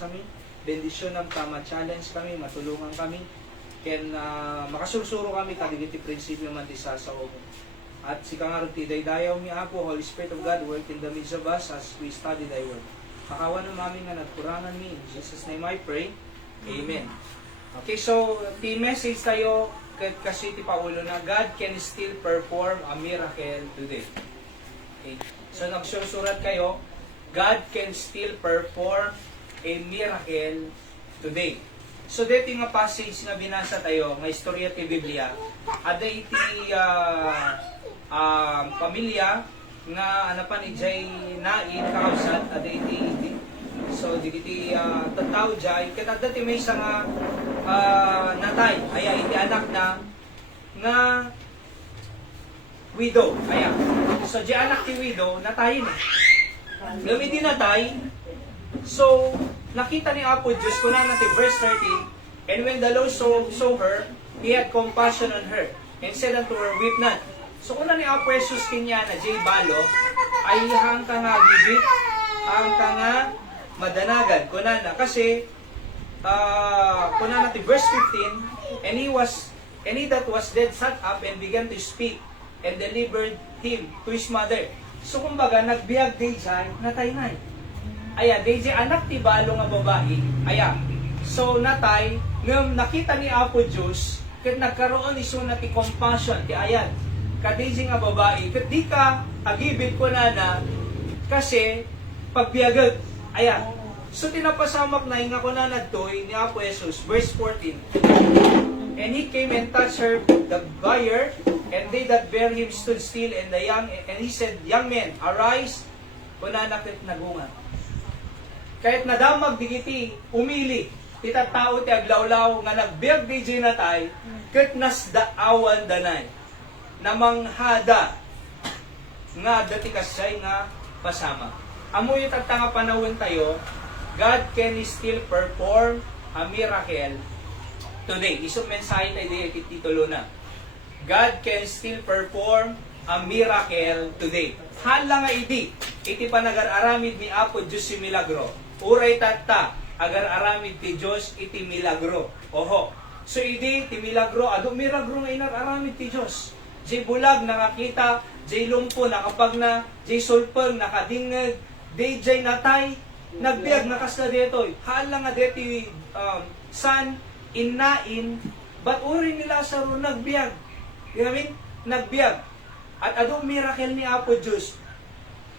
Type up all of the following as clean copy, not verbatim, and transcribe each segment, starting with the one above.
kami, bendisyon ng tama challenge kami, matulungan kami, ken makasursuro kami kadigiti prinsipyo man ti sasaw mo. At si kangarot ti daydayaw mi Apo, Holy Spirit of God, work in the midst of us as we study thy word. Makawan ng mami nga nagkurangan mi. In Jesus' name I pray. Amen. Okay, so the message tayo kasi ti Paulo na God can still perform a miracle today. Okay. So nagsusurat kayo, God can still perform a miracle today. So dito nga passage nga binasa tayo, nga istorya ti Biblia, ada iti pamilya nga ano pa ni Jay nain kausat, ada iti so digiti tataw Jay, ket adda ti may isa nga natay, aya iti anak na nga widow, aya. So di anak ti widow natayin. Lumiti natay. So nakita ni Apo Diyos kuna na ti verse 13, and when the Lord saw her, He had compassion on her, and said unto her, weep not. So kuna ni Apo Jesus kinya na jay balo, ay hang ka nga gibit, hang ka nga madanagan. Kuna na, kasi, kuna na ti verse 15, and he that was dead sat up and began to speak, and delivered him to his mother. So kumbaga, nagbiag day dyan, natay na. Aya, day dyan, anak ti balo nga babae, aya. So natay, ngam nakita ni Apo Diyos, kat nagkaroon iso na ti compassion, ti ayan. Kadijing nga babae, kat di ka agibit ko na kasi pagbiagag. Ayan. So tinapasamak na nga ko na nagtoy ni Apo Jesus, verse 14. And he came and touched her, the buyer, and they that bear him stood still, and he said, young men, arise, kunanakit nagunga. Kahit nadamag digiti, umili, tita tao ti aglawlaw, nga nagbiag di jinatay, kat nasdaawan danay. Namanghada nga dati kasay nga pasama. Amoy nga panahon tayo, God can still perform a miracle today. Isang mensahe tayo di titulo na. God can still perform a miracle today. Hala nga iti pa nagar-aramid ni Apo Diyos si milagro. Uray tata, agar-aramid ti Diyos iti milagro. Oho. So iti ti milagro, ado milagro nga inar-aramid ti Diyos. Jay bulag nakakita, jay lumpo nakapag na, jay sulpeng nakadingag, jay natay, nagbiag nakasla detoy. Hala nga deti san innain, but uri ni Lazaro nagbiag. Gamin nagbiag. At adong miracle ni Apo Diyos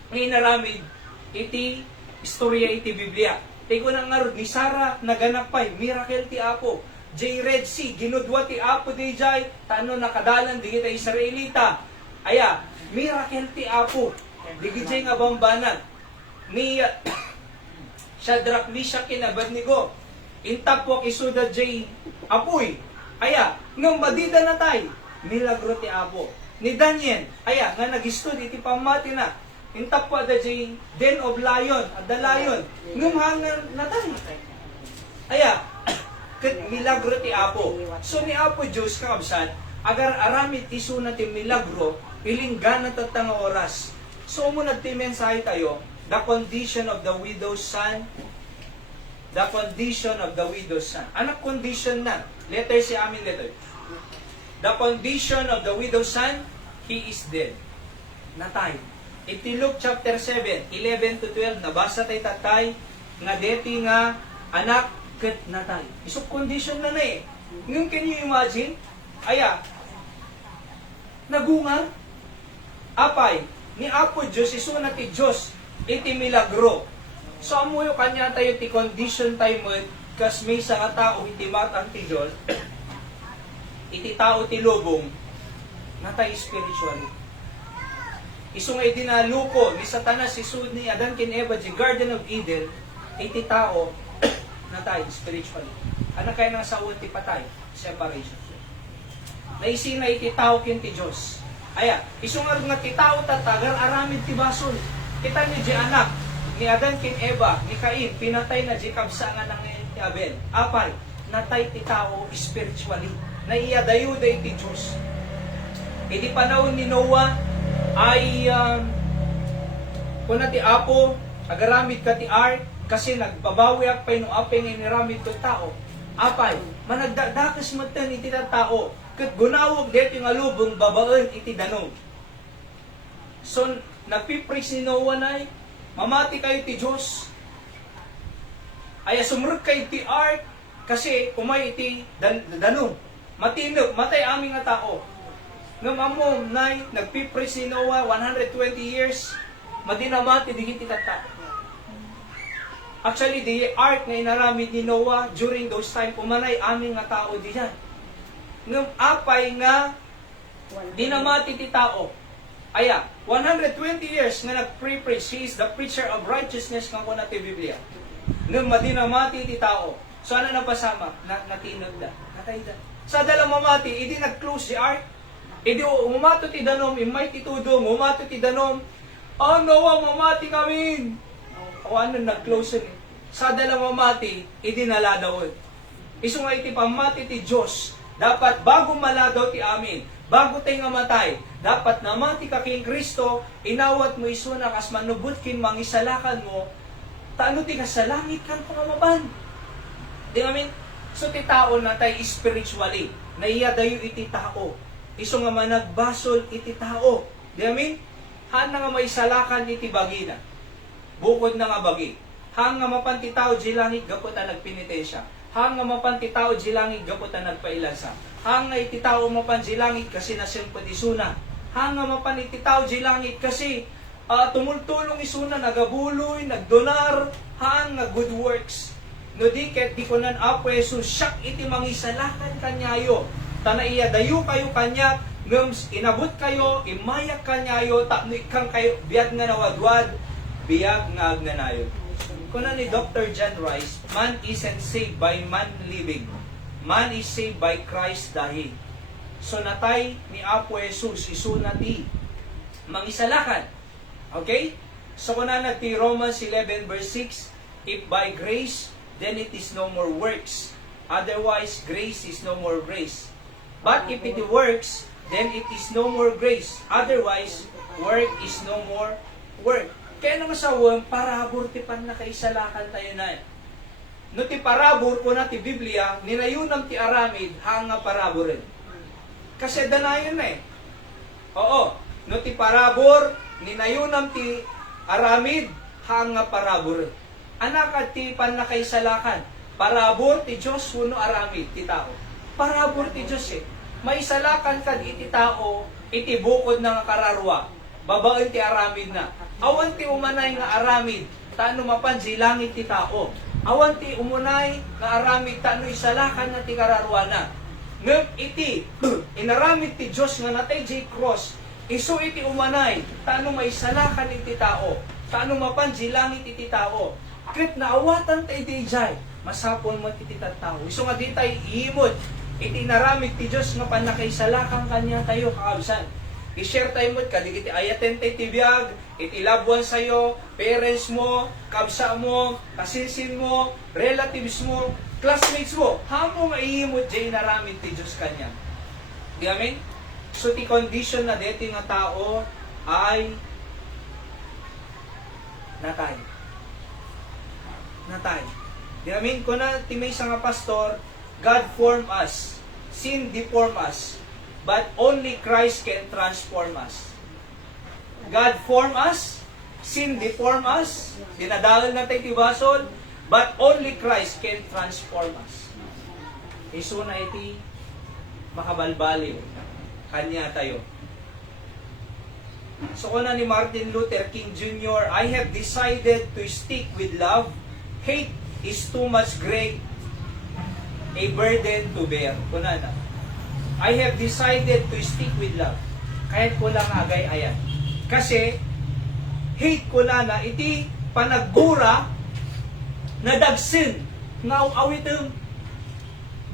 ngayon naramid iti istorya iti Biblia. Tigo na nga ni Sarah naganap pa'y miracle ti Apo. J. Red Sea, ginudwa ti Apo di jay, tano nakadalan, di kita Israelita. Aya, miracle ti Apo. Di jay nga bambanag. Ni Shadrach, Meshach, and Abednego. Intapwak isuda jay apoy. Aya, ngam badida na tay, milagro ti Apo. Ni Daniel, aya, nga nagistud iti pamati na. Intapwa da jay den of lion, at the lion. Ngam hangan na tay. Aya, ket milagro ti Apo. So ni Apo Diyos kakabsat, agar aramid iso na ti milagro, ilinggan na tatang oras. So mo nagtimensahe tayo, the condition of the widow's son. The condition of the widow's son. Anak condition na? Letter si amin letter. The condition of the widow's son, he is dead. Natay. Iti Luke chapter 7, 11 to 12, nabasa tayo tatay, nga deti nga anak ket natay. Isok condition na eh. Ngayon, can you imagine? Aya, nagunga, apay, ni Apo Diyos, iso na ti Diyos, iti milagro. So, amuyo kanya tayo ti condition tayo mo, kas may sa tao, iti matang ti Diyos, iti tao ti lubong, natay spiritually. Iso nga iti naluko, ni Satanas, iso ni Adan kin Eva, di Garden of Eden, iti tao, natay spiritually. Ano kaya nang sawon ti patay? Separation. Naisi na iti tao kin ti Diyos. Aya, isungar nga ti tao tatagar aramid ti basol. Kita ni di anak, ni Adan kin Eva, ni Cain, pinatay na di kabsangan ng ni Abel. Apay, natay ti tao spiritually. Naiyadayo day ti Diyos. Iti panahon ni Noah ay kuna ti Apo, agaramid ka ti ark, Kasi nagbabawi apay no apay nga niramid to tao. Apay, managdadakas matan iti tao. Kat gunawag dito nga lubong babaen iti danog. So, nagpipris ni Noah na mamati kayo ti Diyos. Ay sumurot kayo ti ark kasi kumay iti danog. Matinog, matay aming nga tao. Ngam amom na nagpipris ni Noah 120 years, madinamati di iti tao. Actually, the ark na inaramid ni Noah during those time, umanay aming nga tao diyan. Ngam apay nga dinamati ti tao. Aya, 120 years nga nag-preach, he is the preacher of righteousness nga kuna ti Biblia. Ngam madinamati ti tao. So ano napasama? Natinag da. Natay da. Sa dala mamati, idi nag-close the ark. Idi umato ti danom, imay ti tudong, umato ti danom. Oh, Noah, mamati kami. O ano nag-close ni? Sa dala mamati, idi naladaw. Iso nga iti pamati ti Diyos. Dapat bago maladaw ti amin, bago tayo nga matay, dapat namati ka king Kristo, inawat mo iso na kas manubot kin mangisalakan mo, taano ti kasalangit kang pangamaban. Di amin? So ti tao na tayo spiritually, naiyadayo iti tao. Iso nga managbasol iti tao. Di amin? Han na nga may salakan iti bagina. Bukod na nga bagi. Hang nga mapanti tao di langit gapot ang nagpinitensya. Hang nga mapanti tao di langit gapot ang nagpailansa. Hang nga iti tao mapan di langit kasi nasyempadisuna. Hang nga mapan iti tao di langit kasi tumultulong isuna, nagabuloy, nagdonar, hang nga good works. No di ket di kunan apo Jesus syak iti mangisalakan kanyayo. Tanaiya dayo kayo kanya, ngams inabot kayo, imayak kanyayo, tapno ikang kayo, biyag nga nawadwad, biyag nga agnanayo. Kuna ni Dr. John Rice, man isn't saved by man living. Man is saved by Christ dahi. So natay ni Apo Jesus, isuna ti mangisalakan. Okay? So kuna na ti Romans 11 verse 6, if by grace, then it is no more works. Otherwise, grace is no more grace. But if it works, then it is no more grace. Otherwise, work is no more work. Kaya nang asawang, parabor ti pan na kaisalakan tayo na. No ti parabor ko na ti Biblia, ninayunam ti aramid, hanga parabor rin. Kasi danayon na eh. Oo, no ti parabor, ninayunam ti aramid, hanga parabor rin. Anak at ti pan na kaisalakan, parabor ti Diyos, uno aramid ti tao. Parabor ti Diyos eh. May salakan kad iti tao, iti bukod ng kararwa. Babaen ti aramid na. Awan ti umanay nga aramid, taano mapansi langit ti tao. Awan ti umunay nga aramid, taano isalakan na ti kararwana. Ngem iti, inaramid ti Diyos nga natay J. Cross, iso iti umanay, taano maisalakan iti tao. Taano mapansi langit iti tao. Kit naawatan tayo di jay, masapon mo iti tao. Iso nga di tayo iimod, iti naramid ti Diyos nga panakaisalakan kanya tayo kaabsan. I-share tayo mo, kadigiti ayaten tayo tibiyag, iti labuan sa'yo, parents mo, kabsa mo, kasinsin mo, relatives mo, classmates mo, hamo nga iimod dyan naramid ti Diyos kanya. Di amin? So ti condition na dito nga tao ay natay. Natay. Di amin? Kung na ti may nga pastor, God form us, sin deform us, but only Christ can transform us. God form us, sin deform us, dinadalan natin tibasol, but only Christ can transform us. Isu na iti makabalbaliw, kanya tayo. So kuna ni Martin Luther King Jr., I have decided to stick with love. Hate is too much great a burden to bear. Kuna na. I have decided to stick with love. Kahit ko lang agay ayan. Kasi, hate ko na iti panaggura na dagsin. Now, awitem.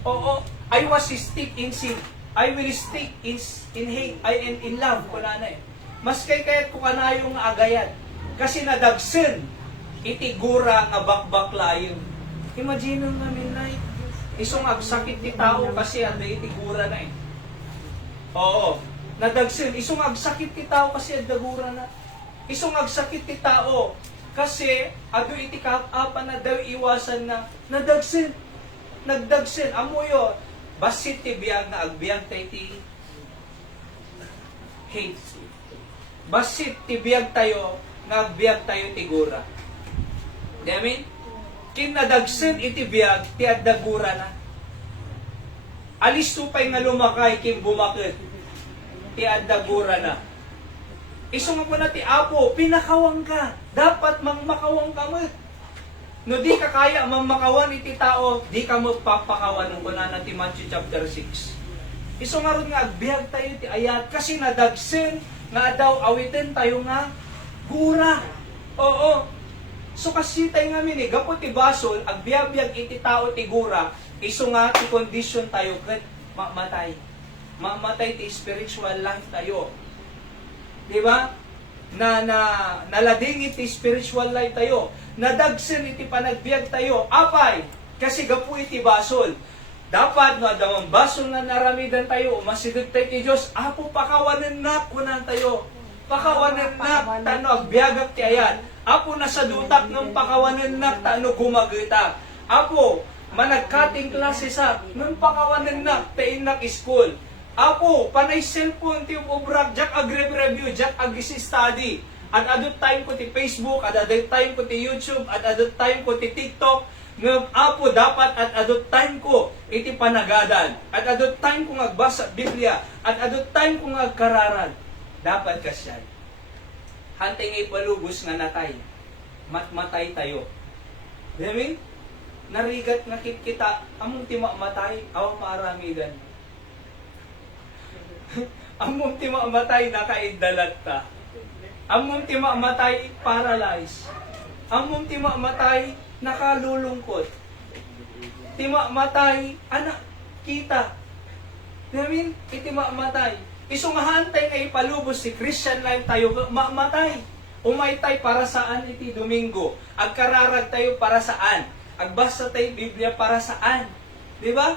Oo, I was stick in sin. I will stick in hate, in love ko na eh. Mas kay ko kanayong agayan. Kasi nadagsin, iti gura nga bakbaklayon. Imagine namin na isong agsakit ti tao kasi anda iti gura na eh. Oo. Nadagsin. Isong agsakit ti tao kasi anda gura na. Isong agsakit ti tao Kasi, ado iti apa na daw iwasan na nadagsin. Nagdagsin. Amuyo, basit ti biyag na agbiag tayo ti hate. Basit ti biyag tayo nga agbiag tayo ti gura. Di amin? Kin nadagsin iti biyag ti addagura na. Alis tupay nga lumakay kin bumakit. Ti addagura na. Iso nga po na ti Apo, pinakawang ka. Dapat makawang ka mo. No di ka kaya mamakawan iti tao, di ka magpapakawan ng kunanan ti Matthew chapter 6. Iso nga ron nga agbiag tayo ti ayat kasi nadagsin nga daw awitin tayo nga gura. Oo. So kasi tayo nga mini, gapo ti basol, agbiag-biag iti tao ti gura, iso nga ti condition tayo ket mamatay. Mamatay ti spiritual life tayo. Di ba? Nalading iti spiritual life tayo. Nadagsin iti panagbiag tayo. Apay, kasi gapu iti basol. Dapat no adamang basol na naramidan tayo, masigod tayo ti Diyos. Apo, pakawanan na kunan tayo. Pakawanan na, tano agbiagak ti ayan. Apo, nasa dutak ng pakawanan na, tano gumagita. Apo, managkating klase sa, nung pakawanan na, tain na school. Apo, panay cellphone ti ubrag, jak agreb-review, jak ag-study. At adot time ko ti Facebook, at adot time ko ti YouTube, at adot time ko ti TikTok. Ng Apo, dapat at adot time ko iti panagadan. At adot time ko agbasa Biblia, at adot time ko agkararan. Dapat kasyan. Hantay ngay palubos nga natay. Matmatay tayo. Demi? Narigat nakit kita, among tima matay, awang maaramigan. Among tima matay, nakaindalat ta. Among tima matay, paralyzed. Among tima matay, nakalulungkot. Tima matay, anak, kita. Namin, itima matay. Isungahantay nga ipalubos si Christian life tayo, mamatay. Umaytay para saan iti Domingo? Agkararag tayo para saan? Agbasa tayo Biblia para saan? Di ba?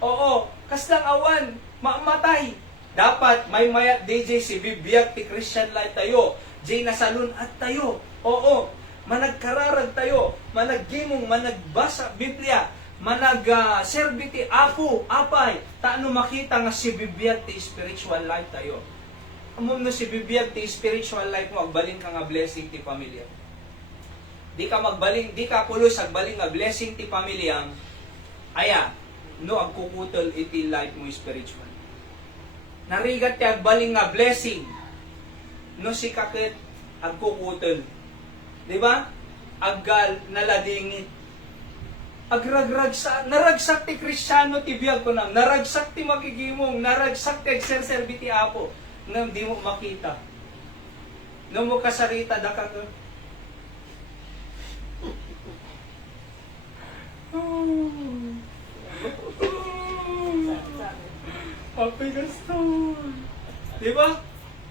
Oo, kaslang awan, mamatay. Dapat may mayat DJ si bibiyag ti Christian life tayo. Jay nasalun at tayo. Oo, managkararag tayo, managgimong, managbasa Biblia, manag-serve ti Apo, apay, taano makita nga si bibiyag ti spiritual life tayo. Amom no si bibiyag ti spiritual life mo, agbaling ka nga blessing ti pamilya. Di ka magbaling, di ka pulos agbaling nga blessing ti pamilyang, aya, no agkukutol iti life mo spiritual. Narigat ti agbaling nga blessing, no si kakit agkukutol. Di ba? Aggal naladingit. Agragrag sa naragsak ti Kristyano ti biyag ko nam, naragsak ti magigimong, naragsak ti agserserbi ti Apo, nang di mo makita. Nang mo kasarita da ka ko. Papi Gaston. Di ba?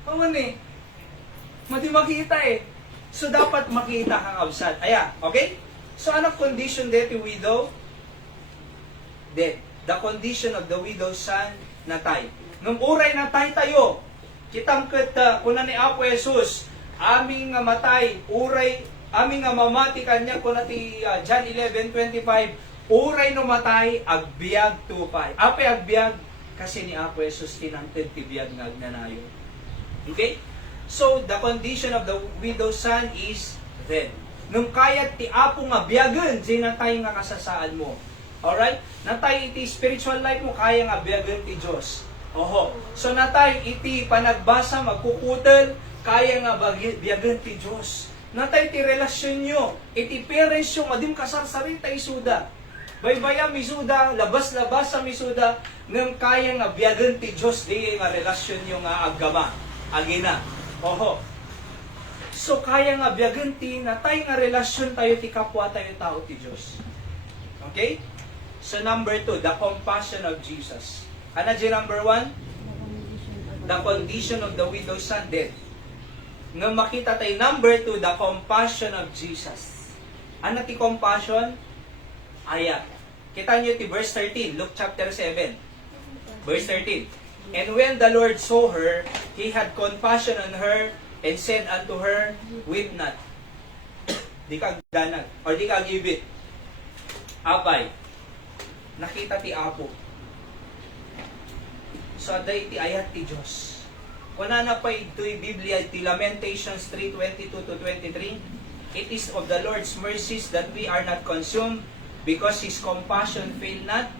Aman eh. Madi makita eh. So, dapat makita kang absent. Ayan, okay? So, ano condition de ti widow? Dead. The condition of the widow's son, natay. Nung uray natay tayo, kitang kuna ni Apo Jesus, aming nga matay, uray, aming nga mamati kanya, kuna ti John 11:25, uray no matay, agbiag tupay. Ape agbiag, kasi ni Apo Jesus, tinangted ti biag nga agnanayo. Okay? So, the condition of the widow's son is dead. Nung kayat ti Apo nga biyagan, di natay nga kasasaan mo. Alright? Natay iti spiritual life mo, kaya nga biyagan ti Diyos. Oho. So, natay iti panagbasa, magkukutel, kaya nga biyagan ti Diyos. Natay ti relasyon nyo, iti parents yung adim kasarsarita isuda. Baybaya misuda, labas-labas sa misuda, nang kaya nga biyagan ti Diyos, di nga relasyon nyo nga agama, agina. Oho. So, kaya nga biyaganti na tayo nga relasyon tayo ti kapwa tayo tao ti Diyos. Okay? So, number 2, the compassion of Jesus. Ano di number 1? The condition of the widow's son, dead. Nga makita tayo, number 2, the compassion of Jesus. Ano ti compassion? Aya. Kita nyo ti verse 13, Luke chapter 7. Verse 13. And when the Lord saw her, He had compassion on her, and said unto her, weep not. di ka danag, or di ka gibit. Apay, nakita ti Apo. So, aday ti ayat ti Diyos. Kuna na pa ito'y Biblia, ti Lamentations 3:22-23, it is of the Lord's mercies that we are not consumed, because His compassion fail not.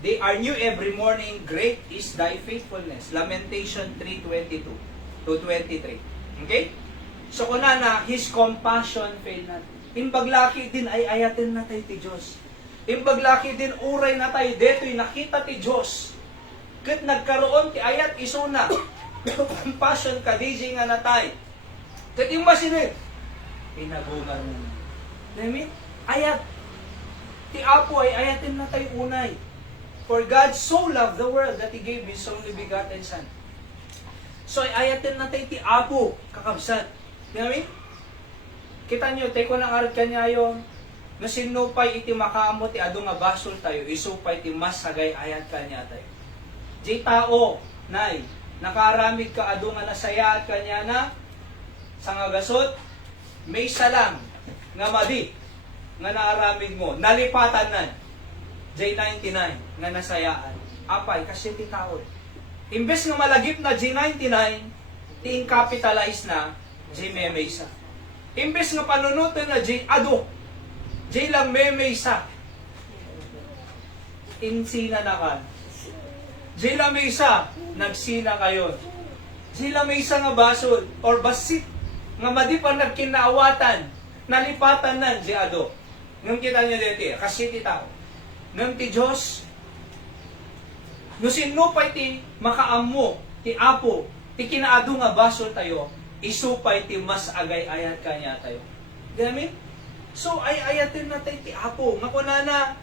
They are new every morning, great is thy faithfulness. Lamentation 3:22-23. Okay? So, kuna na, His compassion fail not. Imbaglaki din ay ayatin na tayo ti Diyos. Imbaglaki din uray na tayo, deto'y nakita ti Diyos. Kat nagkaroon ti ayat isuna, compassion ka DJ nga natay. Kat yung masinit, pinagungan mo. Demi, ayat. Ti Apo ay ayatin na tayo unay. For God so loved the world that He gave His only begotten Son. So ay ayatin na tayo ti Apo, kakabsat. Demi, kita nyo, tayo ko nang arat kanya yung na sinupay iti makaamo ti ado nga basol tayo, isupay ti mas sagay ayat kanya tayo. Di tao, nay, nakaramid ka ado nga nasaya at kanya na sa nga gasot, may salang nga madi nga naaramid mo, nalipatan nan, J99 nga nasayaan. Apay, kasi ti tao. Imbes nga malagip na J99, ti capitalize na J memesa. Imbes nga panunuto na J ado, J lang memesa. Insina na kan. Jila may isa, nagsina kayo. Jila may isa nga basol, or basit, nga madi pa nagkinaawatan, nalipatan nan, di ado. Nung kita nyo dito, kasi ti tao. Nung ti Diyos, nung sinupay ti makaammo, ti Apo, ti kinaado nga basol tayo, isupay ti mas agay-ayat kanya tayo. Gamin? So, ay ayatin na tayo ti Apo. Nga kunana,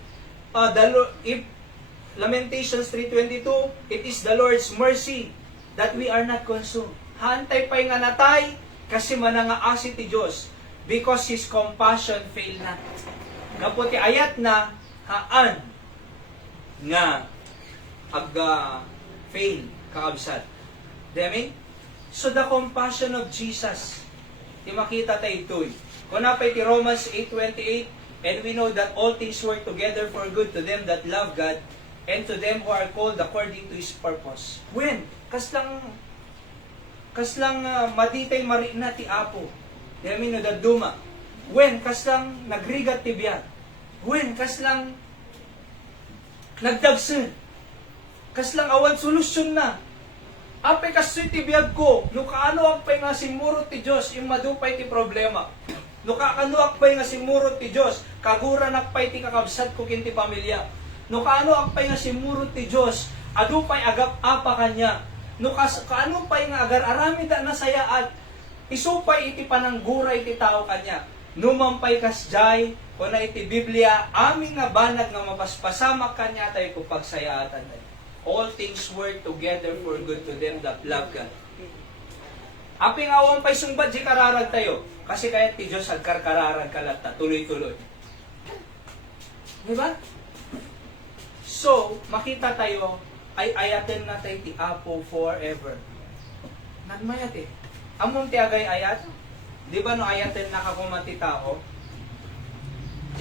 if Lamentations 3:22, it is the Lord's mercy that we are not consumed. Hantay pa'y nga natay, kasi manangaasi ti Diyos, because His compassion fail not. Kaputi ayat na, haan, nga, fail, kaabsat. Demi? So the compassion of Jesus, di makita tayo ito'y. Kung napay ti Romans 8:28, and we know that all things work together for good to them that love God, and to them who are called according to His purpose. When? Kaslang matitay marina ti Apo. Demi no daduma. When? Kaslang nagrigat ti biyag. When? Kaslang nagdagsun. Kaslang awan solusyon na. Apay kasoy ti biyag ko. No kaano akpay nga simurot ti Diyos, yung madupay ti problema. No kaano akpay nga simurot ti Diyos, kaguran akpay ti kakabsat ko kinti pamilya. No kaano akpay nga simurot ti Diyos, adupay agap apa kanya. No kaano pay nga agar aramid na sayaat, isupay iti panangguray ti tao kanya. Numampay kasjay, o na iti Biblia, aming nga banag nga mapaspasamak kanya tayo kung pagsayaatan tayo. All things work together for good to them that love God. Aping awan pa'y sumbat di kararag tayo, kasi kaya ti Diyos agkarkararag kalata, tuloy-tuloy. Diba? So, makita tayo, ay ayatin na tayo ti Apo forever. Nagmayat eh. Among ti agay ayat, di ba no ayatin na kakumati tao?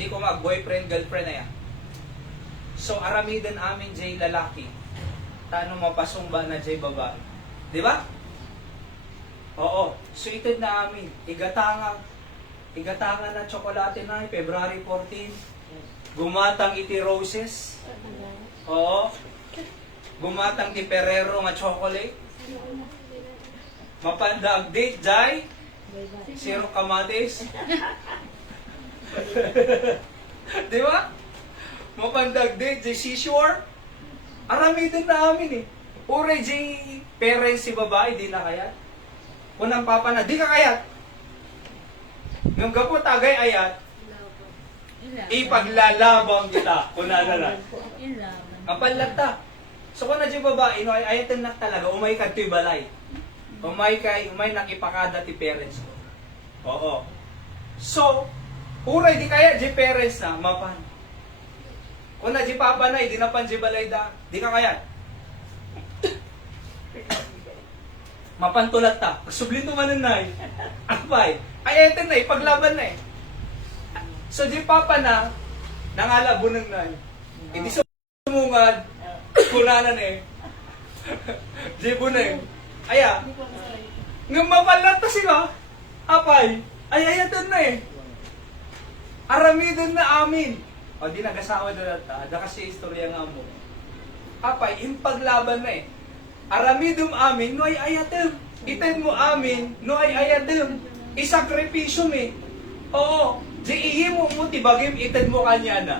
Di ko mag-boyfriend, girlfriend na yan. So, aramidin amin jay lalaki. Tano mapasumba na jay babae. Di ba? Oo. So, itid na amin. Igatangan na tsokolate na, February 14. Gumatang iti roses. Oo. Gumatang ti Ferrero nga chocolate. Mapandag date, jay. Zero kamatis. Di ba? Mapandag date, jay seashore. Aramidin na amin eh. Uray jay parents si babae, di na kayat. Kunang papa na, di ka kayat. Nung gapo tagay ayat, ipaglalabang kita. Kuna na na. Kapal lagta. So kung na di babae, no, ay ayatin na talaga, umay ka to'y balay. Umay nakipakada ti parents ko. Oo. So, uray di kaya di parents na, mapan. Kung na di papa na, di na pan di balay da, di ka kaya. Mapantulat ta. Sublin tumanan na eh. Apay. Ay, eto na eh. Paglaban na eh. So, di papa na, nangalabo ng na eh. Hindi sumungad. Kunanan eh. Di po na eh. Aya. Nung mapalat ta sila, apay. Ay, eto na eh. Aramidon na amin. O, di nagasawa na ta. Da kasi istorya nga mo. Apay, yung paglaban na eh. Aramidum amin, no ay ayatem. Iten mo amin, no ay ayatem. Isakripisyo me. Oo, di iye mo mo tibagim, iten mo kanya na.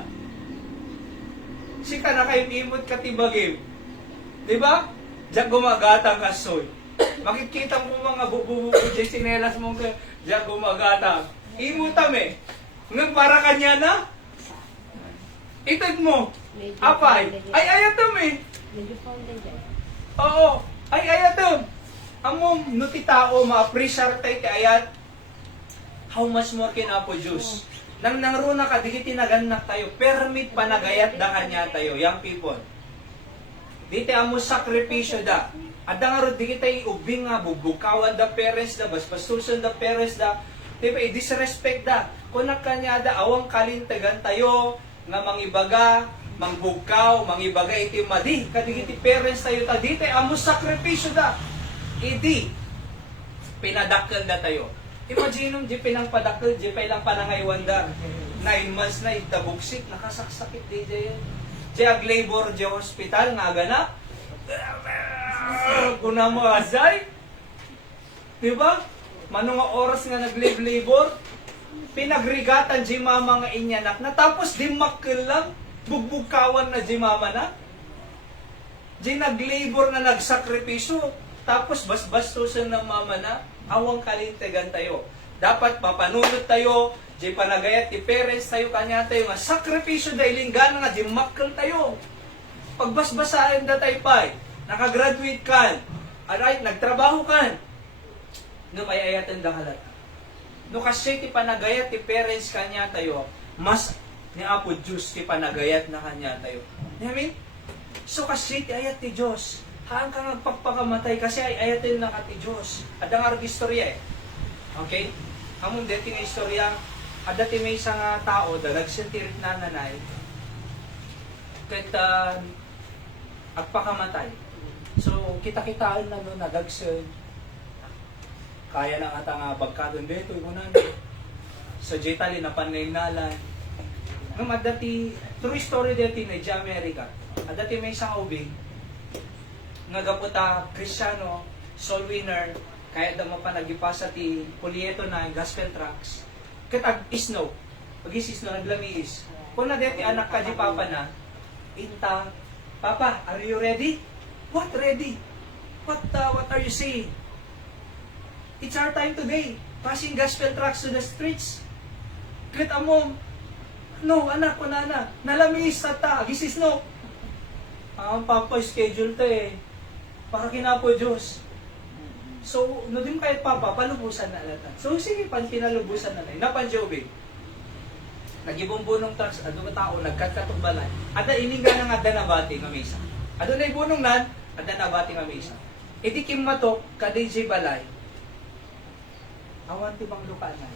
Si ka na kayo imot ka tibagim. Diba? Diyan gumagatang kasoy. Makikita mo mga bubububo dyan, sinelas mo ka, diyan gumagatang. Imutam eh. Ngang para kanya na, iten mo. Apay, ay ayatem eh. Medyo founded dyan. Oo. Ay, ayatom. Among nuti tao, ma-appreciate tayo ayat. How much more kinapo Diyos? Nang nangruna ka, di tinaganak tayo. Permit panagayat da kanya tayo, young people. Dito amo sakripisyo da. At nga ro, di kita iubing nga, bubukawan da parents da, baspastusan da parents da. Diba, i-disrespect da. Kung kanya da, awang kalintagan tayo, nga mangibaga, mangbukaw, mangibaga iti madi, kadigiti parents tayo ta, dito amo sakripisyo da. Idi, pinadakkel da tayo. Imagine di pinang padakkel, di pinang panangaywan da. 9 months na itabuksit, nakasaksakit di dyan. Di ag-labor di hospital, nga gana. Kuna mo asay. Diba? Manong nga oras nga nag-labor, pinagrigatan di mama nga inyanak, na tapos di makkel lang. Bugbukawan na di mama na. Di nag-labor na nagsakripisyo. Tapos basbastusan ng mama na. Awang kalintegan tayo. Dapat papanunod tayo. Di panagayat ti parents tayo kanya tayo nga sakripisyo dahil linggan nga di makkel tayo. Pagbasbasahin da tayo pa. Nakagraduate kan. Alright, nagtrabaho kan. No may ayatan da halat. No kasi ti panagayat ti parents kanya tayo. Mas ni Apo Diyos ti panagayat na kanya tayo. Amen? So kasi ti ayat ti Diyos. Haan ka nagpagpakamatay kasi ay ayatin na ka ti Diyos. Ada nga istorya eh. Okay? Amon deti nga istorya, ada ti may isang tao da nagsintirit na nanay. Ket agpakamatay. So kita-kitaan na no nagagsen. Kaya na ata nga bagkadon dito igunan. So jetali na panlaynalan. Ngam adati true story dati na sa Amerika. Adati may isang ubing nga gaputa Kristiyano, soul winner, kaya daw mapanagipasa ti Polieto na gospel tracks. Katag isno, pag-isno naglamiis. Kung na dati anak ka di papa na, inta, Papa, are you ready? What ready? What are you saying? It's our time today. Passing gospel tracks to the streets. Kita mo, no, anak ko na. Nalamis at agisis no. Ang papa schedule to eh. Para kinapo Diyos. So, no din kahit papa, palubusan na alatan. So, sige, pinalubusan na lang. Napanjobi. Nagibumbunong tracks, ado nga tao, nagkatkatok balay. Ada ininga nga ada nabati nga misa. Ado na ibunong nan, ada nabati nga misa. Iti kimatok, kadijay balay. Awan ti bang luka na.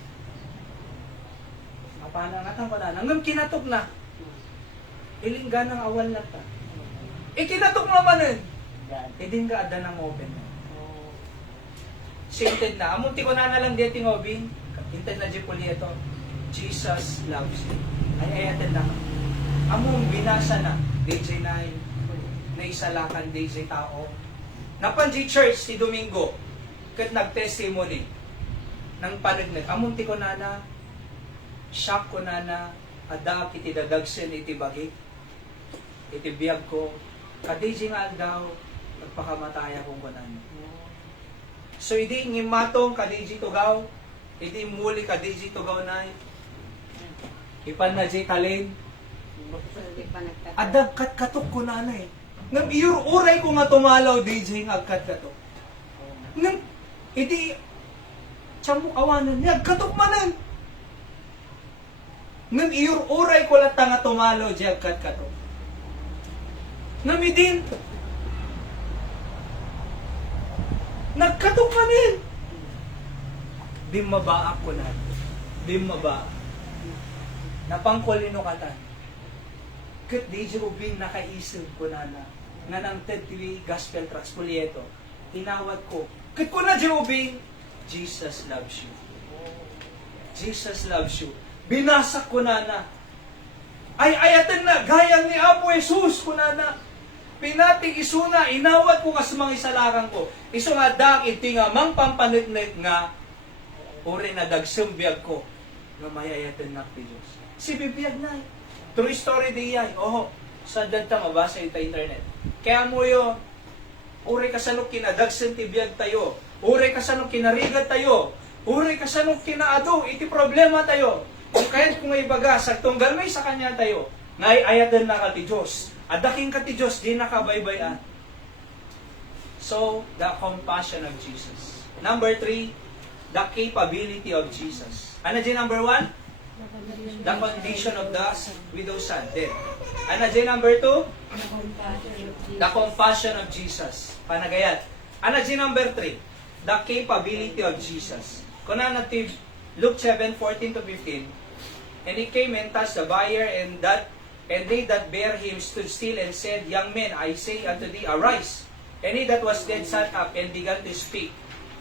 Apana nga tang na. Nangam kinatok na. Ilingga ng awan na ta. Kinatok naman nun. Idin ka ada ng open. Sainted na. Amunti ko na lang dito ng obing. Hinted na di Polieto. Jesus loves you. Ay ayatin na. Among binasa na. DJ 9. Na isalakan DJ tao. Napanji church si Domingo. Kat nag-testimony. Nang panagnag. Amunti ko na. Shock ko na. Ada kiti dadagsen iti bagi. Iti biyag ko. Kadiji nga daw. Nagpakamataya kong kunan. So, hindi ngimatong kadiji tugaw. Hindi muli kadiji tugaw na. Ipan na di kalin. Adag kat-katok ko na eh. Ngam iyur uray ko nga tumalaw DJ nga agkat-katok. Ngam, hindi, tiyamok awanan niya, agkatok manan. Ngam iyur uray ko lang nga tumalaw di agkat-katok. Ngam idin, Nagkatok kami. Bimaba ako na. Bimaba. Napangkulino katan. Kat di ubing nakaisip ko na nga ng tedwi gospel tracks pulyeto. Tinawad ko. Kat ko na di ubing, Jesus loves you. Jesus loves you. Binasak ko na. Ay ayatan na, gayang ni Apo Jesus ko na. Pinating isuna, inawat ko kas mga isalakan ko. Iso nga dak, iti nga mang pampanitnit nga, uri na dagsumbiyag ko, nga mayayatan na ti Diyos. Si bibiyag na. True story di yan. Oho, sa danta mabasa ita internet. Kaya mo yo, uri ka sanok kinadagsan ti biyag tayo. Uri ka sanok kinarigat tayo. Uri ka sanok kinaado, iti problema tayo. Kahit kung ibaga, sa tunggal may sa kanya tayo, ngay ayatan na ka ti Diyos. Adaking ka ti Diyos, di nakabaybayan. So, the compassion of Jesus. Number 3, the capability of Jesus. Ano din number 1? The condition of the widow's son, dead. Ano din number 2? The compassion of Jesus. Panagayat. Ano din number 3? The capability of Jesus. Kuna natin Luke 7:14 to 15. And he came and touched the buyer, and they that bare him stood still and said, Young men, I say unto thee, arise. And he that was dead sat up and began to speak,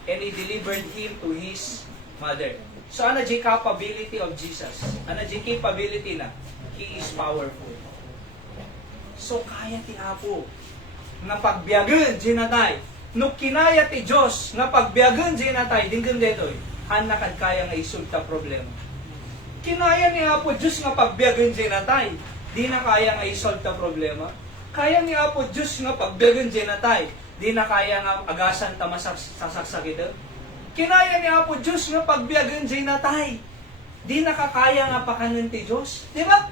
and he delivered him to his mother. So ano di capability of Jesus? Ano di capability na? He is powerful. So kaya ti Apo nga pagbiyagan di natay. No kinaya ti Diyos nga pagbiyagan di natay, dinggam detoy, hanakad kaya nga isulta problema. Kinaya ni Apo Diyos nga pagbiyagan di natay, di na kaya nga isolve ta problema. Kaya ni Apo Diyos nga pagbiyagan di natay, di na kaya nga agasan ta masaksakit. Kinaya ni Apo Diyos nga pagbiyagan di natay, di nakakaya nga pakanan ti Diyos. Di ba?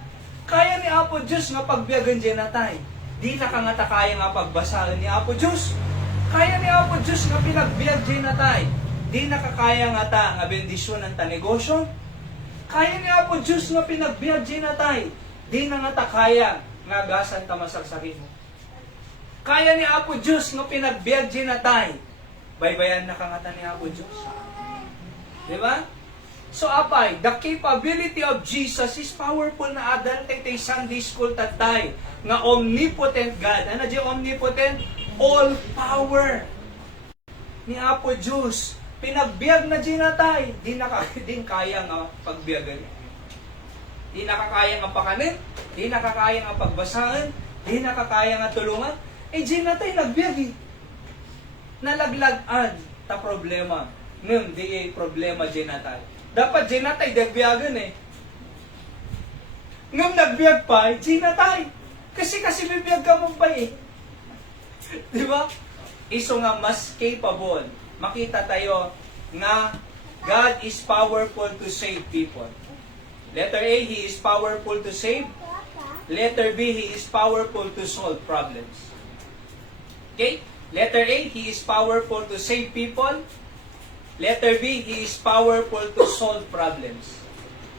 Kaya ni Apo Diyos nga pagbiyagan di natay, di nakangata kaya nga pagbasahan ni Apo Diyos. Kaya ni Apo Diyos nga pinagbiyag di natay, di nakakaya nga ta nga bendisyon ng ta negosyo. Kaya ni Apo Diyos nga pinagbiyag di natay, di na nga ta kaya nga agasan ta masaksakit mo. Kaya ni Apo Diyos nga pinagbiag di natay, baybayan na kangata ni Apo Diyos. Di ba? So apay, the capability of Jesus is powerful na adal tay Sunday school tatay nga omnipotent God. Ano di omnipotent? All power ni Apo Diyos. Pinagbiag na di natay, di kaya nga pagbiagan. Di nakakaya nga pakanin, di nakakaya nga pagbasahan, di nakakaya nga tulungan. Eh di natay nagbiag eh. Nalaglagan ta problema. Ngem di problema di natay. Dapat di natay dagbiagan eh. Ngem nagbiag pa, di natay. Kasi bibiyag ka mo pa eh. Di ba? Iso nga mas capable. Makita tayo nga God is powerful to save people. Letter A, He is powerful to save. Letter B, He is powerful to solve problems. Okay? Letter A, He is powerful to save people. Letter B, He is powerful to solve problems.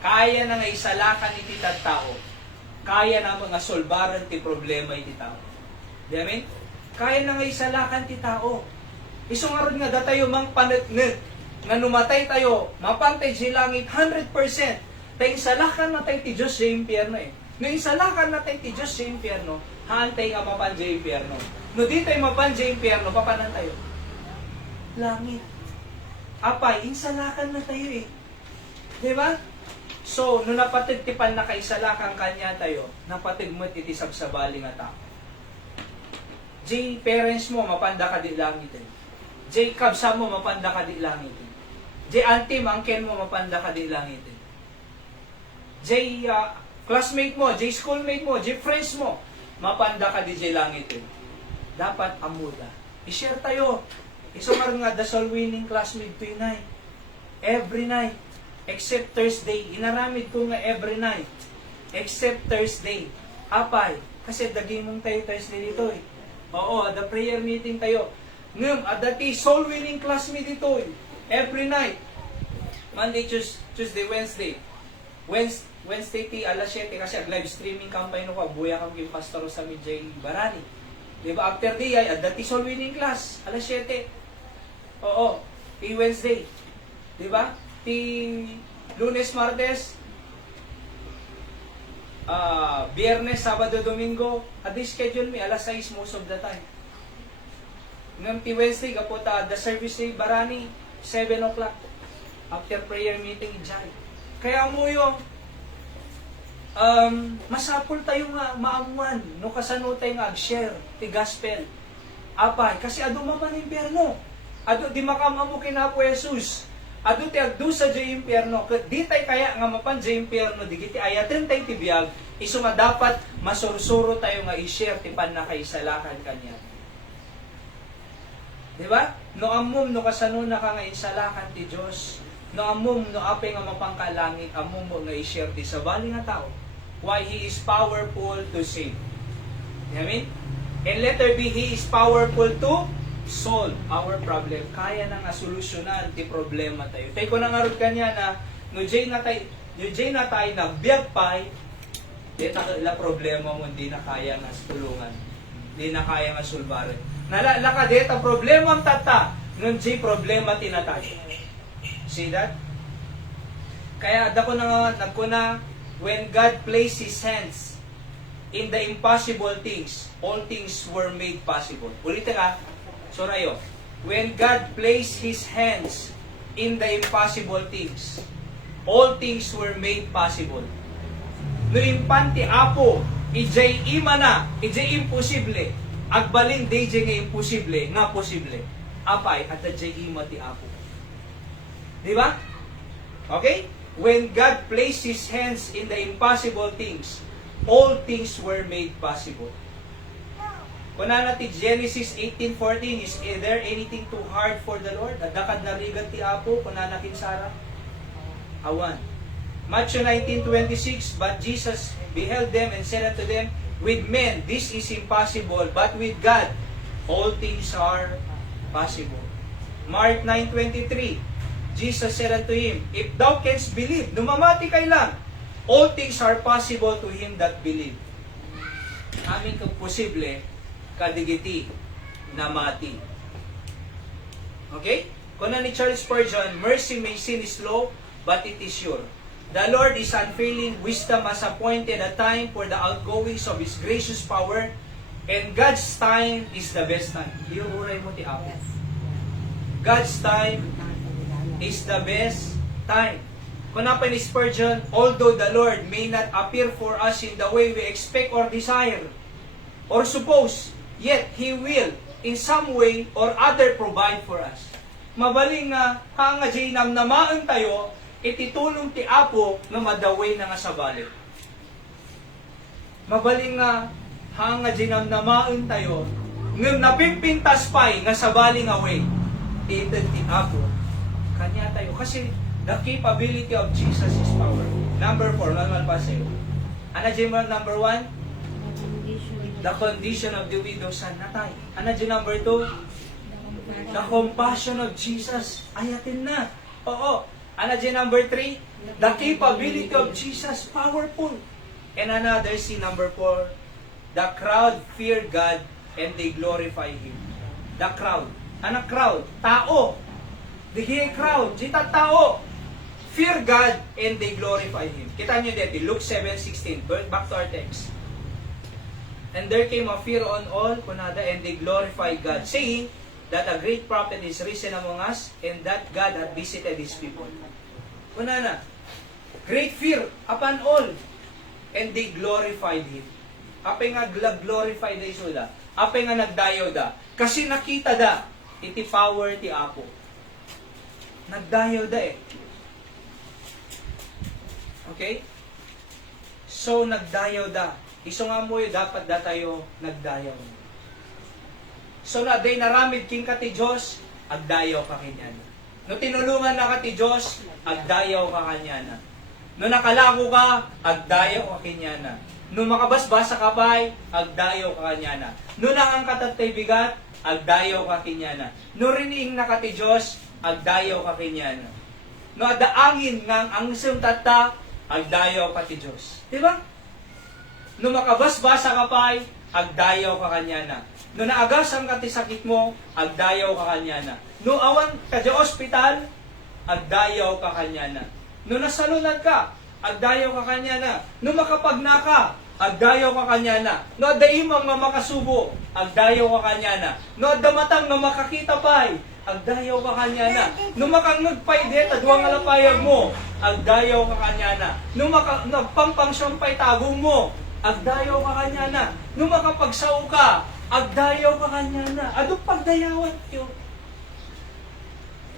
Kaya na nga isalakan iti tao. Kaya na mga solbaran ti problema iti tao. Di amin? Kaya na nga isalakan ti tao. Iso nga rin nga datayo mang panetnet nga numatay tayo, mapantay si langit 100%. Tay isalakan na tayo ti Diyos sa impyerno eh. No isalakan na tayo ti Diyos sa impyerno, haantay nga mapan sa impyerno. No di tayo mapan sa impyerno, papanan tayo? Langit. Apay, insalakan na tayo eh. Diba? So, no napatigtipan na kaisalakan kanya tayo, napatigmat iti sabsabali nga tao. J, parents mo, mapanda ka di langit eh. J, kabsa mo, mapanda ka di langit eh. J, auntie, mangken mo, mapanda ka di langit eh. J, classmate mo, J, schoolmate mo, J, friends mo, mapanda ka di J langit eh. Dapat amuda. I-share tayo. Isumar nga, the soul winning classmate to night. Every night. Except Thursday. Inaramid ko nga every night. Except Thursday. Apay. Kasi daging mong tayo Thursday dito eh. Oo, the prayer meeting tayo. Ngam, adati soul winning classmate dito eh. Every night. Monday, Tuesday, Wednesday. Wednesday ti alas 7 kasi live streaming campaign ko. Buya kang yung pastor sa Midjay Barani. Diba? After day ay adati soul winning class. Alas 7. Oo. Ti Wednesday. Di ba? Ti Lunes, Martes, Biyernes, Sabado, Domingo, adi schedule mi alas 6 most of the time. Ngam ti Wednesday, kapota, the service day, Barani, 7 o'clock. After prayer meeting, ijay. Kaya mo yung, masapul tayo nga maamuan, no kasano tayo nga ag-share, ti gospel. Apay, kasi ado maman impyerno. Ado, di makamamu kinapo Jesus. Ado ti agdu sa jay impyerno. Di tayo kaya nga mapan jay impyerno, di kiti ayaten tayo ti biyag, iso nga dapat masursuro tayo nga i-share ti pan na kaisalakan kanya. Diba? No amum, no kasano na ka nga insalakan ti Diyos. No amum, no apay nga mapangkalangit, amum mo nga i-share ti sabali nga tao. Why? He is powerful to save. You know what I mean? And letter B, He is powerful to solve our problem. Kaya na nga solusyonan ti problema tayo. Tayo ko na nga rin kanya na, no jay na tayo nagbiag pa'y, di na ila problema mo, di na kaya nga tulungan. Di na kaya nga sulbaran. Nalala dito, problema ang tata, nung jay problema tinatay. See that? Kaya dako na nagkuna, when God placed His hands in the impossible things, all things were made possible. Ulitin ka, sorayo. When God placed His hands in the impossible things, all things were made possible. No impanti apo, ijay imana, ijay imposible. Agbaling DJ nga imposible, nga posible. Apay, at jay ima ti apo. Di ba? Okay? When God placed His hands in the impossible things, all things were made possible. Kung natin Genesis 18:14, is there anything too hard for the Lord? Adakad na rigat ti apo, kung natin Sarah? Awan. Matthew 19:26, but Jesus beheld them and said unto them, with men this is impossible, but with God all things are possible. Mark 9:23, Jesus said unto him, if thou canst believe, numamati kay lang, all things are possible to him that believe. Amin kung posible, kadigiti na mati. Okay? Kung ni Charles Spurgeon, mercy may seem slow, but it is sure. The Lord is unfailing, wisdom has appointed a time for the outgoings of His gracious power, and God's time is the best time. Iuuray mo ti ako. God's time is the best time. Kung napay ni Spurgeon, although the Lord may not appear for us in the way we expect or desire, or suppose, yet He will, in some way or other, provide for us. Mabaling nga, hanga jay namnamaan tayo, ititulong ti apo nga madaway na nga sa balik. Mabaling nga, hanga jay namnamaan tayo, ngam napimpintas pa'y nga sa bali nga way, ito ti apo, kanya tayo. Kasi, the capability of Jesus is power. Number 4, normal pa sa'yo. Ano dyan mo number 1? The condition of the widow son natay. Ano dyan number 2? The compassion of Jesus. Ayatin na. Oo. Ano dyan number 3? The capability of Jesus. Powerful. And another, see number 4. The crowd fear God and they glorify Him. The crowd. Ano crowd? Tao. The crowd. Jita tao. Fear God and they glorify Him. Kita nyo dito, Luke 7:16. Back to our text. And there came a fear on all, kunada, and they glorify God, saying that a great prophet is risen among us, and that God hath visited His people. Kunana, great fear upon all, and they glorified Him. Apay nga glorify da isula. Apay nga nagdayo da. Kasi nakita da, iti power ti Apo. Nagdayo da eh. Okay? So, nagdayaw da. Iso nga mo dapat da tayo nagdayaw. So, na day naramid king ka ti Diyos, agdayaw ka kanyan. No tinulungan na ka ti Diyos, agdayaw ka kanyan. No nakalago ka, agdayaw ka kanyan. No makabasbasa ka pa'y, agdayaw ka kanyan. No nangangkatat tay bigat, agdayaw ka kanyan. No riniing na ka ti Diyos, agdayaw ka kanyan. No adaangin nga ang sumtata, agdayaw ka ti Diyos. Diba? No makabasbasa ka pa'y, agdayaw ka kanya na. No naagasam ka ti sakit mo, agdayaw ka kanya na. No awan ka di ospital, agdayaw ka kanya na. No nasalunad ka, agdayaw ka kanya na. No makapagna ka, agdayaw ka kanya na. No daimang nga makasubo, agdayaw ka kanya na. No damatang nga makakita pa'y, agdayaw ka kanya na. No makangagpay deta, duwang alapayag mo, agdayaw ka kanya na. No nagpangpangsyong tagong mo, agdayaw ka kanya na. No makapagsaw ka, agdayaw ka kanya na. Adong pagdayawat yun.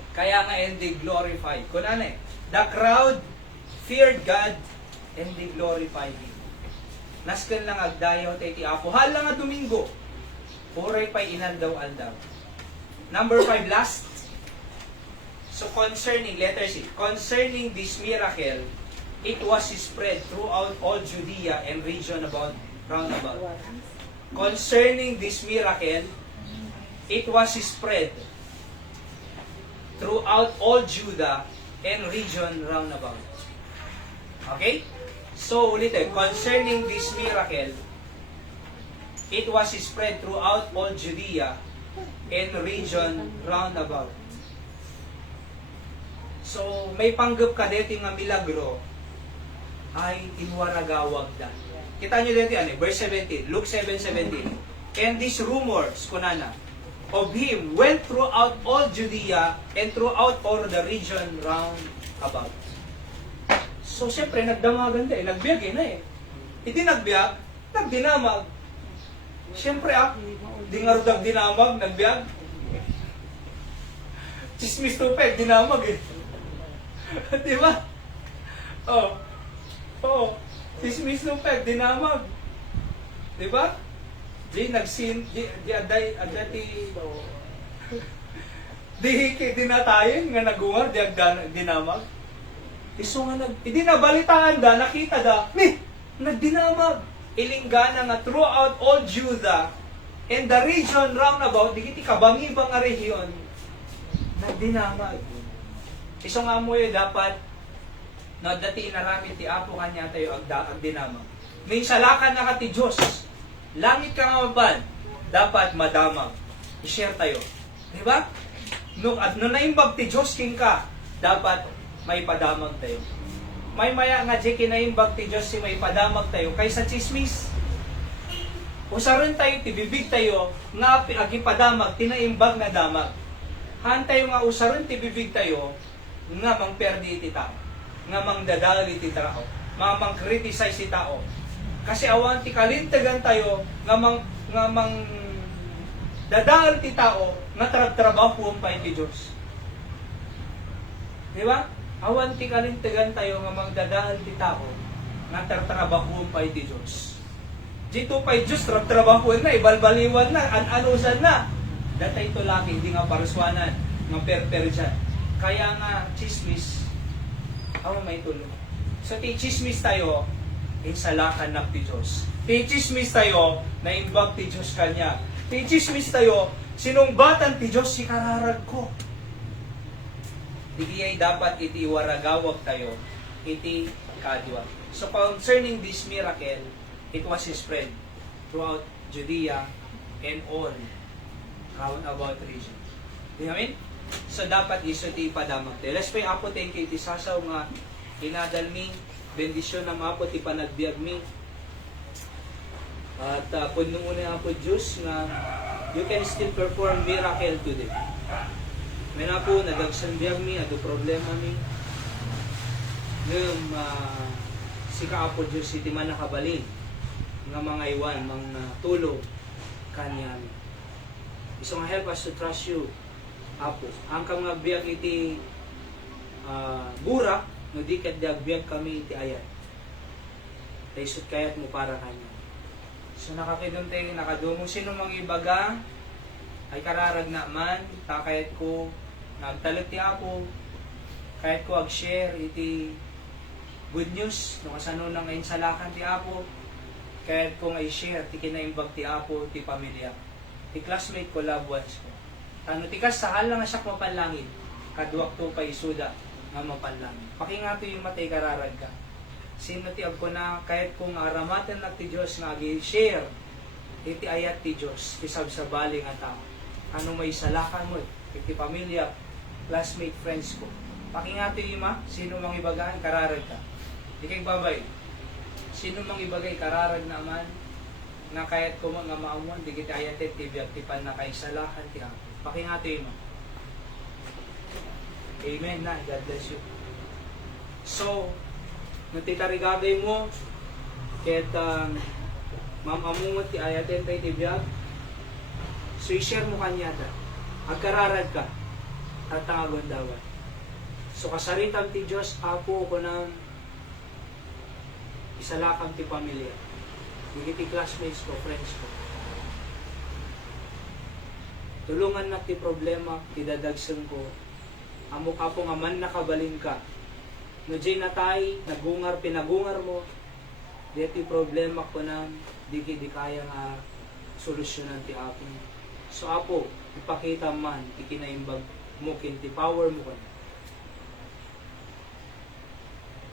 Kaya nga, and they glorified. Kunana eh, the crowd feared God and they glorified Him. Nasken lang agdayaw tayo ti Apo. Hala nga Domingo, oray pa'y inaldaw-aldaw. Number 5, last. So concerning, letter C, concerning this miracle, it was spread throughout all Judea and region round about. Concerning this miracle, it was spread throughout all Judah and region round about. Okay? So, ulitin, concerning this miracle, it was spread throughout all Judea and region round about. So, may panggap ka dito nga milagro ay inwaragawag da. Kita nyo dito yan, verse 17, Luke 7:17. And these rumors, kunana, of Him went throughout all Judea and throughout all the region round about. So, siyempre, nagdamagan eh. Nagbiag na eh. Hindi nagbiag, nagdinamag. Siyempre, di nga rin nagdinamag, nagbiag. Chismis tupeg, dinamag eh. Di ba? Oo. Chismis tupeg, dinamag. Di ba? Di nagsin, di aday, adati, di hiki, dinatayin, nga nagungar, di dinamag. Iso nga hindi nabalitaan da, nakita da, nagdinamag. Ilinggana nga throughout all Judah and the region round about, di kiti kabangi bang nga region, nagdinamag. Iso nga mo yun, dapat, na dati inaramit ti Apo kanya tayo agdinamag. May salakan na ka ti Diyos, langit ka nga mapan, dapat madamag. I-share tayo. Diba? No naimbag ti Diyos king ka, dapat may padamag tayo. May maya nga di kinaimbag ti Diyos si may padamag tayo, kaysa chismis. Usaron tayo, ti bibig tayo, nga agipadamag, tinaimbag na damag. Han tayo nga usaron ti bibig tayo, nga mang perdi ti tao, nga mang dadali ti tao, nga mang criticize ti tao. Kasi awan ti kalintagan tayo nga mang dadal ti tao nga trabaho pa ti Dios. Di ba? Awan ti kalintagan tayo nga mang dadal ti tao nga trabaho pa ti Dios. Dito pa Dios trabaho na ibalbaliwan na anusan na. Datay to laki hindi nga paruswanan nga perper dyan. Kaya nga chismis awan may tulong. So ti chismis tayo insalakan na ti Diyos. Tichismis tayo, na imbag ti Diyos kanya. Tichismis tayo, sinungbatan ti Diyos si kararag ko. Hindi ay dapat iti waragawag tayo, iti kadwa. So concerning this miracle, it was spread throughout Judea and all round about region. Di namin? So dapat iso ti padamag tayo. Let's pray, Apo, thank you, iti sasaw nga inadalmi, bendisyon na mapo ti panagbiag mi. At punong una po Diyos nga you can still perform miracle today. May na po nadagsan biag mi, ado problema mi. Ngam si kaapo Diyos iti man nakabalin nga mga iwan, mga tulong kanya mi. Isang help us to trust you, Apo. Ang kang nagbiag iti bura, no di kat diagbiag kami iti ayat. Taysot kayat mo para kanya. So nakakidon tayo, nakadungo sino mang ibaga, ay kararag na man, takayat ko, nagtalit ti Apo, kahit ko ag-share iti good news, no kasano nang insalakan ti Apo, kahit ko nga i-share, ti kinaimbag ti Apo, ti pamilya, ti classmate ko, loved ones ko. Ano ti kas, sahal lang siya mapanlangin, kaduak to pa isuda, nga mapanlangin. Pakingato yung matay kararag ka. Sino ti abko na kahit kung aramatan na ti Diyos nga i-share iti ayat ti Diyos ti sabsabali nga tao. Ano may salakan mo iti pamilya, classmate, friends ko. Pakingati ima, sino mang ibagahan, kararag ka. Di kay babay. Sino mang ibagay, kararag naman, na kahit ko mga maamuan, di kita ayatet, tibiyag, tipan na kaisalahan, tiya. Pakingati ima. Amen na, God bless you. So, natitarigagay mo, kahit mamamungot ti ayatet, tibiyag, so i-share mo kanya ta. Agkararag ka, at tangagondawan. So kasaritam ti Diyos, apo ko ng isalakam ti pamilya. Hindi ti classmates ko, friends ko. Tulungan na ti problema, ti dadagsan ko. Amo ka po nga man nakabalin ka. No jay natay, nagungar, pinagungar mo. Di ti problema ko ng di kaya nga solusyonan ti apo. So apo, ipakita man, ikinaimbag mo, kinti power mo ko.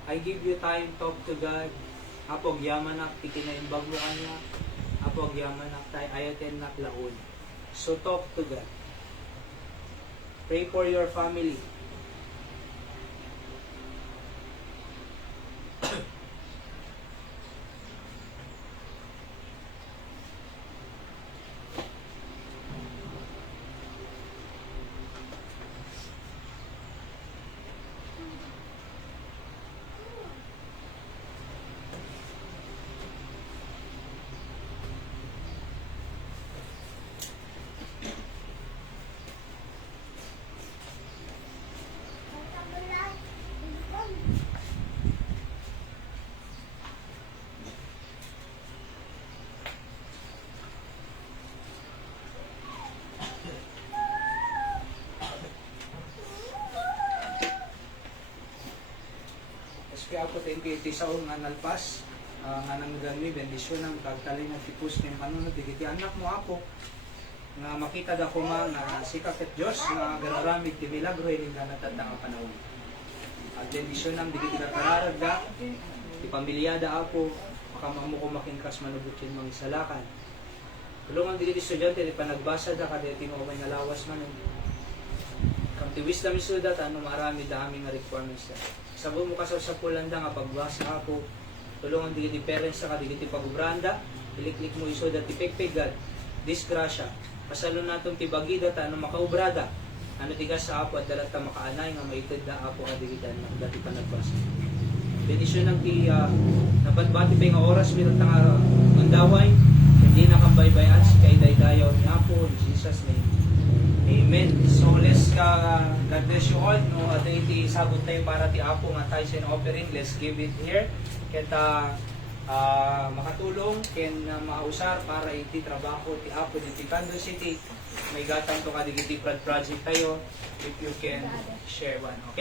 I give you time, talk to God. Apog yaman nak, ikinaimbag mo kanya. Apog yaman nak, tayo ayaten nak laon. So talk to God. Pray for your family. Kaya ako tayo iti saong nga nalpas, nga nang gano'y bendisyon ng kagtalay ng tipus ng kanunod, digiti anak mo ako, nga makita da ko nga sikap at Diyos, nga ganaramid ti milagro, hindi nga natatang ang panahon. At bendisyon ng digiti kakararag da, ti pamilyada ako, makamamu ko makingkas manubutin mga isalakan. Tulungan digiti estudyante, di pa nagbasa da, kada iti mo may nalawas man. Kam ti wisdom isudat, ano marami da aming requirements da. Sabo mo kasaw sa pulanda nga pagbasa ako, tulungan digiti parents sa kadigiti pagubranda, iliklik mo iso dati pekpegad, disgrasya, pasalo naton ti bagida ta ano makaubrada, ano tigas sa apo at dalat ta makaanay nga maitid da apo kadigitan na dati pa nagbasa. Benisyon ng ti nabatbati pa nga oras minat nga mandaway, hindi nakambay-bayan si kay daydayaw ni apo, in Jesus name. Amen. So let's God bless you all. No, at iti sagot tayo para ti apo nga tayo sa offering. Let's give it here. Kita makatulong ken mausar para iti trabaho ti apo di Kansas City. May gatang to kadigiti project tayo if you can share one. Okay?